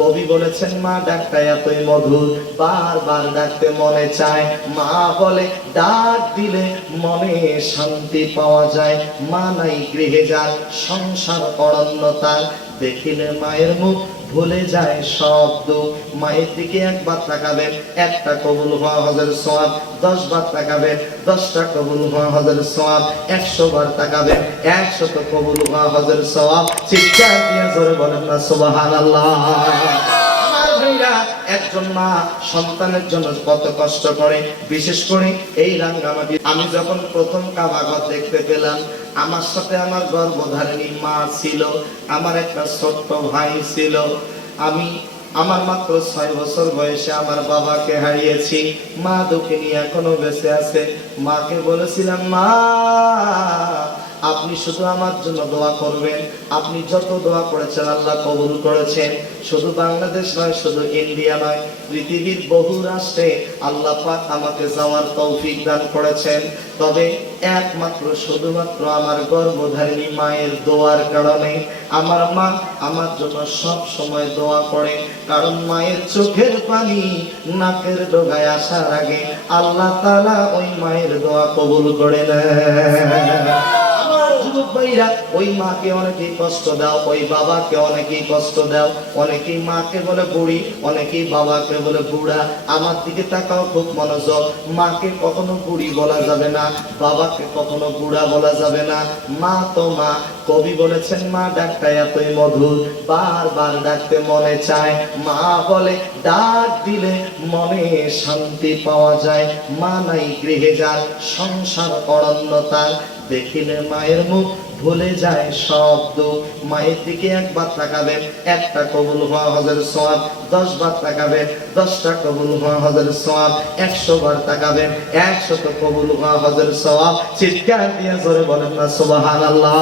কবি বলেছেন মা ডাকটা এতই মধুর, বারবার ডাকতে মনে চায়। মা বলে ডাক দিলে মনে শান্তি পাওয়া যায়। মা নাই গৃহে যার, সংসার অরণ্যতার, দেখিলে মায়ের মুখ ভুলে যায় সব দুঃখ। মায়ের দিকে একবার তাকাবেন, একটা কবুল হওয়া হজের সওয়াব। 10 বার তাকাবেন, 10টা কবুল হওয়া হজের সওয়াব। 100 বার তাকাবেন, 100 কবুল হওয়া হজের সওয়াব। চিৎকার দিয়ে জোরে বলেন না সুবহানাল্লাহ। আমার ভাইরা, একজন মা সন্তানের জন্য কত কষ্ট করে, বিশেষ করে এই রাঙ্গামাটি। আমি যখন প্রথম কাবাঘর দেখতে পেলাম, আমার সাথে আমার গর্ভধারিণী মা ছিল, আমার একটা ছোট্ট ভাই ছিল। আমার মাত্র 6 বছর বয়সে আমার বাবাকে হারিয়েছি। মা দুঃখিনী এখনো বেঁচে আছে। মাকে বলেছিলাম, মা আপনি শুধু আমার জন্য দোয়া করবেন। আপনি যত দোয়া করেছেন আল্লাহ কবুল করেছেন। শুধু বাংলাদেশ নয়, শুধু ইন্ডিয়া নয়, পৃথিবীর বহু রাষ্ট্রে আল্লাহ পাক আমাকে যাওয়ার তৌফিক দান করেছেন। তবে একমাত্র শুধুমাত্র আমার গর্ভধারিণী মায়ের দোয়ার কারণে আমার মা আমার জন্য সব সময় দোয়া করে। কারণ মায়ের চোখের পানি নাকের ডগায় আসার আগে আল্লাহ তাআলা ওই মায়ের দোয়া কবুল করে নেন। ওই মাকে অনেকেই কষ্ট দাও, ওই বাবাকে অনেকেই কষ্ট দাও। অনেকেই মাকে বলে বুড়ি, অনেকেই বাবাকে বলে বুড়া। আমার দিকে তাকাও খুব মনোযোগ। মাকে কখনো বুড়ি বলা যাবে না, বাবাকে কখনো বুড়া বলা যাবে না। মা তো মা। কবি বলেছেন মা ডাকটা এতই মধুর, বারবার ডাকতে মনে চায়। মা বলে ডাক দিলে মনে শান্তি পাওয়া যায়। মা নাই গৃহে যার, সংসার অরণ্যতার, দেখিলে মায়ের মুখ ভুলে যায় সব দুঃখ। মায়ের দিকে একবার তাকাবেন, একটা কবুল হওয়া হজের সওয়াব। 10 বার তাকাবেন, 10টা কবুল হওয়া হজের সওয়াব। 100 বার তাকাবেন, 100 কবুল হওয়া হজের সওয়াব। চিৎকার দিয়ে জোরে বলেন না সুবহানাল্লাহ।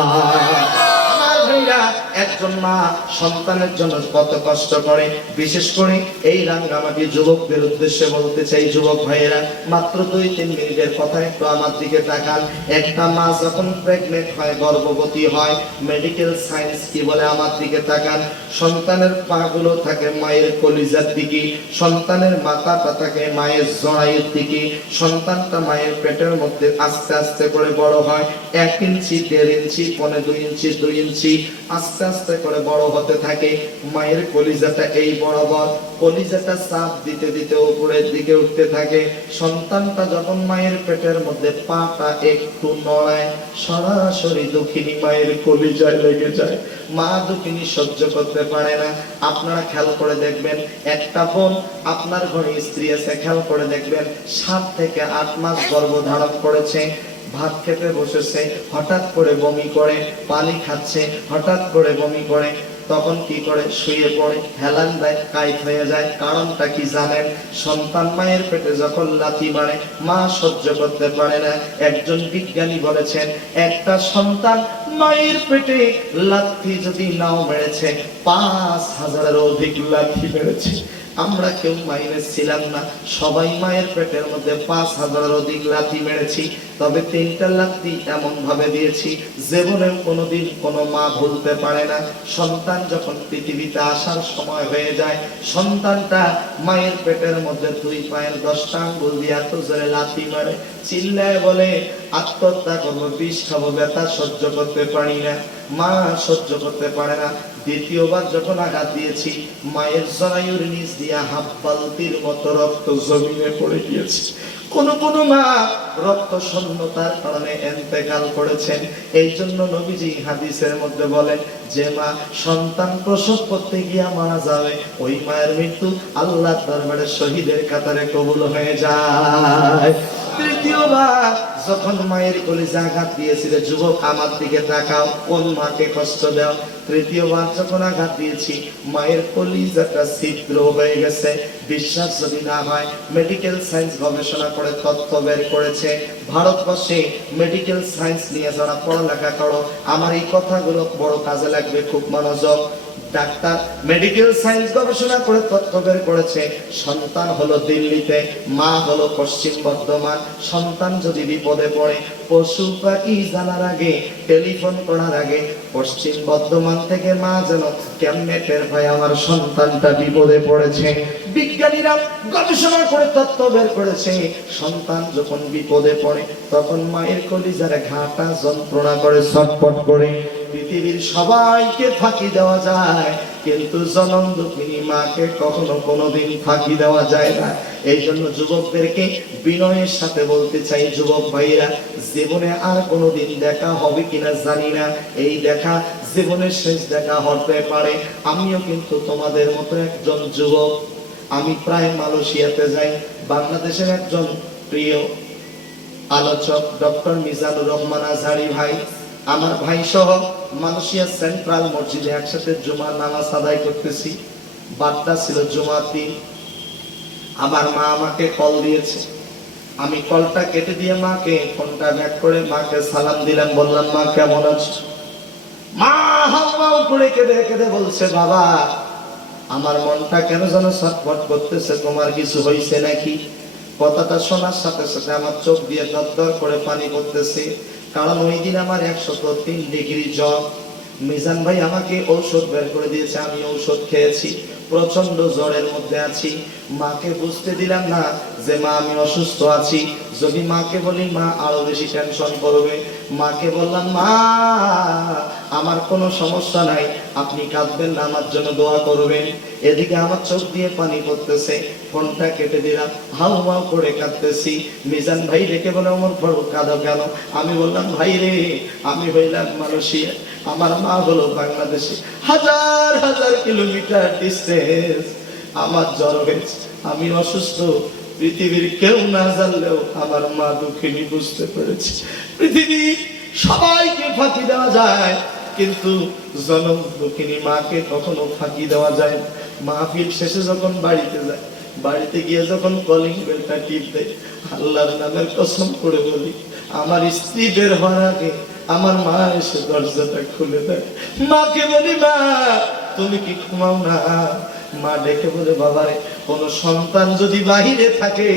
একজন মা সন্তানের জন্য কত কষ্ট করে, বিশেষ করে এই রাঙ্গামাটি যুবকদের উদ্দেশ্যে বলতে চাই। যুবক ভাইয়েরা, মাত্র 2-3 মিনিটের কথা একটু আমার দিকে তাকান। একটা মা যখন প্রেগনেন্ট হয়, গর্ভবতী হয়, মেডিকেল সায়েন্স কি বলে আমার দিকে তাকান। সন্তানের পাগুলো থাকে মায়ের কলিজার দিকে, সন্তানের মাথাটা থাকে মায়ের জরায়ুর দিকে। সন্তানটা মায়ের পেটের মধ্যে আস্তে আস্তে করে বড় হয়। 1 ইঞ্চি, 1.5 ইঞ্চি, 1.25 ইঞ্চি, 2 ইঞ্চি আস্তে আস্তে করে বড় হতে থাকে। মায়ের কলিজাটা এই বরাবর, কলিজাটা চাপ দিতে দিতে উপরের দিকে উঠতে থাকে। সন্তানটা যখন মায়ের পেটের মধ্যে পাটা একটু নড়ায়, সরাসরি দুঃখিনী মায়ের কলিজায় লেগে যায়। মা দুঃখিনী সহ্য করতে পারে না। আপনারা খেয়াল করে দেখবেন, একটা বোন, আপনার ঘরে স্ত্রী আছে, খেয়াল করে দেখবেন 7 থেকে 8 মাস গর্ভধারণ করেছে, ভাত খেতে বসেছে, হঠাৎ করে বমি করে, পানি খাচ্ছে, হঠাৎ করে বমি করে, তখন কি করে? শুয়ে পড়ে, হেলান দেয়, কাইট হয়ে যায়। কারণটা কি জানেন? সন্তান মায়ের পেটে যখন লাথি মারে, মা সহ্য করতে পারে না। একজন বিজ্ঞানী বলেছেন, একটা সন্তান মায়ের পেটে লাথি যদি নাও মেরেছে, 5000-এর অধিক লাথি মেরেছে। আমরা কেউ মাইনে ছিলাম না, সবাই মায়ের পেটের মধ্যে 5000-এর অধিক লাথি মেরেছি। তবে 3টা লাথি এমন ভাবে দিয়েছি জীবনে কোনোদিন কোনো মা ভুলতে পারে না। সন্তান যখন পৃথিবীতে আসার সময় হয়ে যায়, সন্তানটা মায়ের পেটের মধ্যে 2 পায়ের 10টা আঙ্গুল দিয়ে এত জোরে লাথি মারে, চিল্লায় বলে আত্মহত্যা করবো, বিষ খাবো, ব্যথা সহ্য করতে পারি না। মা সহ্য করতে পারে না। দ্বিতীয়বার যখন আঘাত দিয়েছি, মায়ের জরায়ুর নিচ দিয়া 1/2 বালতির মতো রক্ত জমিনে পড়ে গিয়েছে। কোন কোন মা রক্ত শূন্যতার কারণে ইন্তেকাল করেছেন। এই জন্য নবীজি হাদিসের মধ্যে বলেন, যে মা সন্তান প্রসব করতে গিয়া মারা যাবে, ওই মায়ের মৃত্যু আল্লাহর দরবারে শহীদের কাতারে কবুল হয়ে যায়। তৃতীয়বার যখন মায়ের কলিজা আঘাত দিয়েছিল, যুবক আমার দিকে তাকাও, কোন মাকে কষ্ট দাও? তৃতীয়বার যখন আঘাত দিয়েছি, মায়ের কলিজাটা ছিদ্র হয়ে গেছে। বিশ্বাস যদি না হয়, মেডিকেল সায়েন্স গবেষণা করে তথ্য বের করেছে। ভারতবর্ষে মেডিকেল সায়েন্স নিয়ে যারা পড়ালেখা করো, আমার এই কথাগুলো বড় কাজে লাগবে, খুব মনোযোগ। ডাক্তার মেডিকেল সায়েন্স গবেষণা করে তথ্য বের করেছে, সন্তান হলো দিল্লিতে, মা হলো পশ্চিম বর্ধমান। সন্তান যদি বিপদে পড়ে, পশু পাখি জানার আগে, টেলিফোন করার আগে পশ্চিম বর্ধমান থেকে মা যেন কেমনে টের পায় আমার সন্তানটা বিপদে পড়েছে। বিজ্ঞানীরা গবেষণা করে তথ্য বের করেছে, সন্তান যখন বিপদে পড়ে তখন মায়ের কলিজার ঘাটা যন্ত্রণা করে, ছটফট করে। পৃথিবীর সবাইকে ফাঁকি দেওয়া যায়, কিন্তু জনম দুঃখিনী মাকে কখনো কোনোদিন ফাঁকি দেওয়া যায় না। এই জন্য যুবকদেরকে বিনয়ের সাথে বলতে চাই, যুবক ভাইরা, জীবনে আর কোনোদিন দেখা হবে কিনা জানি না, এই দেখা জীবনের শেষ দেখা হতে পারে। আমিও কিন্তু তোমাদের মতো একজন যুবক। আমি প্রায় মালয়েশিয়াতে যাই। বাংলাদেশের একজন প্রিয় আলোচক ডক্টর মিজানুর রহমান আজহারি ভাই, আমার ভাই সহ মালয়েশিয়া সেন্ট্রাল মসজিদে একসাথে জুমার নামাজ আদায় করতেছি। বারটা ছিল জুমার দিন। আমার মা আমাকে কল দিয়েছে, আমি কলটা কেটে দিয়ে মাকে ফোনটা ব্যাক করে মাকে সালাম দিলাম, বললাম মা কেমন আছো? মা হাওমাও করে কেঁদে কেঁদে বলছে, বাবা আমার মনটা কেন যেন ছটফট করতেছে, তোমার কিছু হয়েছে নাকি? কথাটা শোনার সাথে সাথে আমার চোখ দিয়ে দরদর করে পানি পড়তেছে, কারণ ওই দিন আমার 103 ডিগ্রি জ্বর। মিজান ভাই আমাকে ঔষধ বের করে দিয়েছে, আমি ঔষধ খেয়েছি, প্রচন্ড জ্বরের মধ্যে আছি। মাকে বুঝতে দিলাম না যে মা আমি অসুস্থ আছি। যদি মাকে বলি মা আরো বেশি টেনশন করবে। মাকে বললাম মা আমার কোনো সমস্যা নাই, আপনি কাঁদবেন না, আমার জন্য দোয়া করবেন। এদিকে আমার চোখ দিয়ে পানি পড়তেছে, ফোনটা কেটে দিলাম, হাউ হাউ করে কাঁদতেছি। মিজান ভাই ডেকে বলে ওমর ফারুক কাঁদো কেন? আমি বললাম ভাই রে, আমি হইলাম মালয়েশিয়া, আমার মা হলো বাংলাদেশে, হাজার হাজার কিলোমিটার ডিস্টেন্স। আমার জ্বর হয়েছে, আমি অসুস্থ, পৃথিবীর কেউ না জানলেও আমার মা দুঃখিনী বুঝতে পেরেছে। পৃথিবী সবাইকে ফাঁকি দেওয়া যায়, কিন্তু জনম দুঃখিনী মাকে কখনো ফাঁকি দেওয়া যায় না। মাহফিল শেষে যখন বাড়িতে যায়, বাড়িতে গিয়ে যখন কলিং বেলটা টিপ দেয়, আল্লাহর নামের কসম করে বলি, আমার স্ত্রী বের হওয়ার আগে আমার মা এসে দরজাটা খুলে দেয়। মাকে বলি মা তুমি কি ঘুমাও না? মা ডেকে বলে বাবারে, কোন সন্তান যদি বাহিরে থাকে,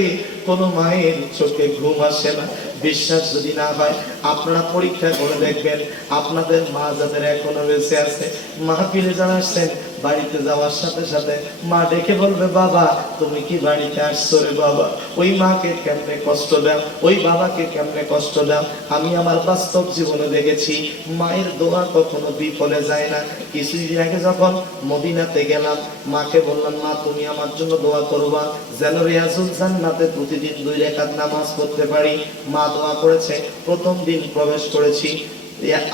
কোন মায়ের চোখে ঘুম আসে না। বিশ্বাস যদি না হয় আপনারা পরীক্ষা করে দেখবেন, আপনাদের মা যাদের এখনো বেঁচে আছে, মাহফিলে যারা আসছেন, বাড়িতে যাওয়ার সাথে সাথে মা ডেকে বলবে বাবা তুমি কি বাড়িতে আসছো রে বাবা? ওই মাকে কেমনে কষ্ট দাও, ওই বাবাকে কেমনে কষ্ট দাও। আমি আমার বাস্তব জীবনে দেখেছি মায়ের দোয়া কখনো বিফলে যায় না। কিছুদিন আগে যখন মদিনাতে গেলাম, মাকে বললাম মা তুমি আমার জন্য দোয়া করবা যেন রিয়াজুল জান্নাতে প্রতিদিন 2 রাকাত নামাজ পড়তে পারি। মা দোয়া করেছে। প্রথম দিন প্রবেশ করেছি,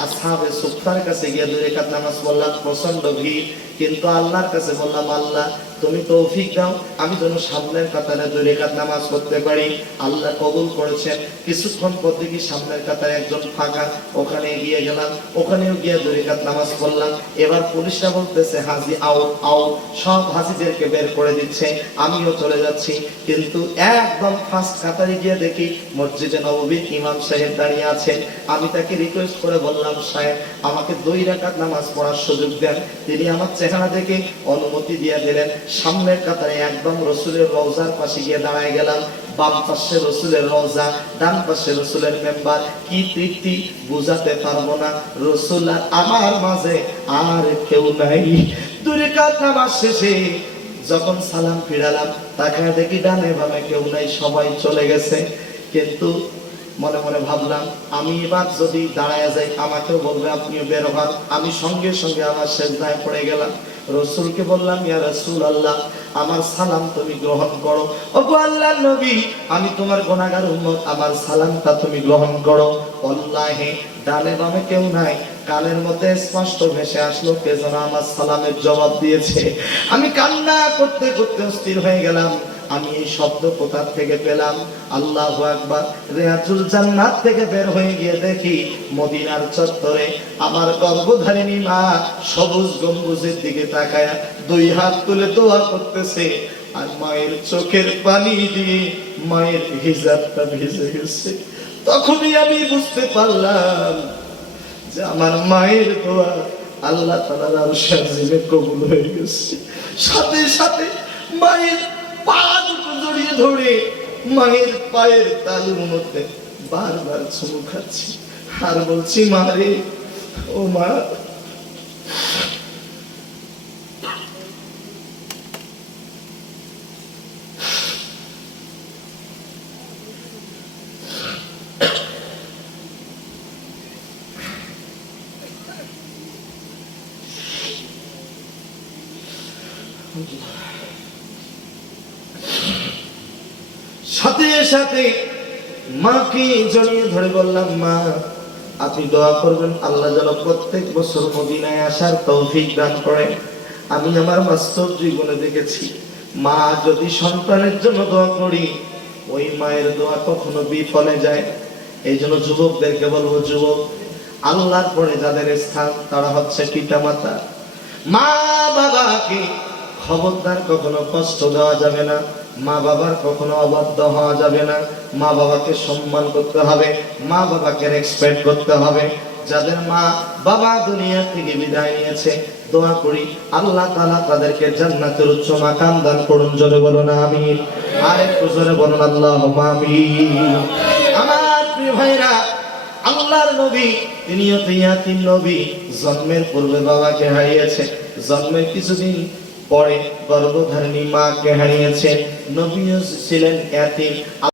আসহাবে সুফার কাছে গিয়ে 2 রাকাত নামাজ পড়লাম, প্রচন্ড ভিড়, কিন্তু আল্লাহর কাছে বললাম আল্লাহ তুমি তৌফিক দাও আমি যেন সামনের কাতারে 2 রাকাত নামাজ পড়তে পারি। আল্লাহ কবুল করেছেন। কিছুক্ষণ পর দেখি সামনের কাতারে একজন ফাঁকা, ওখানে গিয়ে গেলাম, ওখানেও গিয়ে 2 রাকাত নামাজ পড়লাম। এবার পুলিশরা বলতেছে হাজি আউট আউট, সব হাজিদেরকে বের করে দিচ্ছে, আমিও চলে যাচ্ছি। কিন্তু একদম ফার্স্ট কাতারে গিয়ে দেখি মসজিদে নববীর ইমাম সাহেব দাঁড়িয়ে আছেন। আমি তাকে রিকোয়েস্ট করে বললাম সাহেব আমাকে 2 রাকাত নামাজ পড়ার সুযোগ দেন। তিনি আমার চেহারা দেখে অনুমতি দিয়ে দিলেন। সামনের কাতারে একদম রসুলের রওজার পাশে গিয়ে দাঁড়ায় গেলাম। বাম পাশে রসুলের রওজা, ডান পাশে রসুলের মেম্বার। কি তৃপ্তি বুঝাতে পারবো না। রসুল আর আমার মাঝে আর কেউ নাই। 2 রাকাত নামাজ শেষে যখন সালাম ফিরালাম, তাকায় দেখি ডানে বামে কেউ নাই, সবাই চলে গেছে। কিন্তু মনে মনে ভাবলাম আমি এবার যদি দাঁড়ায় যাই আমাকেও বলবে আপনিও বের হন। আমি সঙ্গে সঙ্গে আমার সেজদায় পড়ে গেলাম। রসুলকে বললাম ইয়া রাসূলুল্লাহ আমার সালাম তুমি গ্রহণ করো। ওগো আল্লাহর নবী আমি তোমার গুনাহগার উম্মত, আমার সালামটা তুমি গ্রহণ করো। আল্লাহে ডানে বামে কেউ নাই, কানের মধ্যে স্পষ্ট ভেসে আসলো কে যেন আমার সালামের জবাব দিয়েছে। আমি কান্না করতে করতে অস্থির হয়ে গেলাম। আমি এই শব্দ কোথা থেকে পেলাম? আল্লাহু আকবার। রিয়াজুল জান্নাত থেকে বের হয়ে গিয়ে দেখি মদিনার চত্বরে আমার গর্ভধারিণী মা সবুজ গম্বুজের দিকে তাকায়া 2 হাত তুলে দোয়া করতেছে। আর মায়ের চোখের পানি দিয়ে মায়ের হিজাবটা ভিজে গেছে। তখনই আমি বুঝতে পারলাম যে আমার মায়ের দোয়া আল্লাহ তাআলার আরশের জিমে কবুল হয়ে গেছে। সাথে সাথে মায়ের পা দুটো জড়িয়ে ধরে মায়ের পায়ের তালুর মধ্যে বারবার চুমু খাচ্ছি আর বলছি, মা রে, ও মা। সাথে সাথে মাকে জড়িয়ে ধরে বললাম, মা আপনি দোয়া করবেন আল্লাহ যেন প্রত্যেক বছর মদিনায় আসার তৌফিক দান করেন। আমি আমার বাস্তব জীবনে দেখেছি, মা যদি সন্তানের জন্য দোয়া করি, ওই মায়ের দোয়া কখনো বিফলে যায়। এই জন্য যুবকদেরকে বলবো, যুবক, আল্লাহর পরে যাদের স্থান তারা হচ্ছে পিতা মাতা। মা বাবাকে খবরদার কখনো কষ্ট দেওয়া যাবে না, মা বাবার কখনো অবাধ্য হওয়া যাবে না। মা বাবাকে সম্মান করতে হবে, মা বাবাকে রেসপেক্ট করতে হবে। যাদের মা বাবা দুনিয়া থেকে বিদায় নিয়েছে, দোয়া করি আল্লাহ তাআলা তাদেরকে জান্নাতের উচ্চ মাকাম দান করুন। জোরে বলুন আমিন। আর একটু জোরে বলুন আল্লাহুম্মা আমিন। আমার প্রিয় ভাইরা, আল্লাহর নবী তিনিও তো ইয়াতীম নবী। জন্মের পূর্বে বাবাকে হারিয়েছে, জন্মের কিছুদিন পরে গর্ভধারিণী মাকে হারিয়েছে। নবীও ছিলেন ইয়াতীম।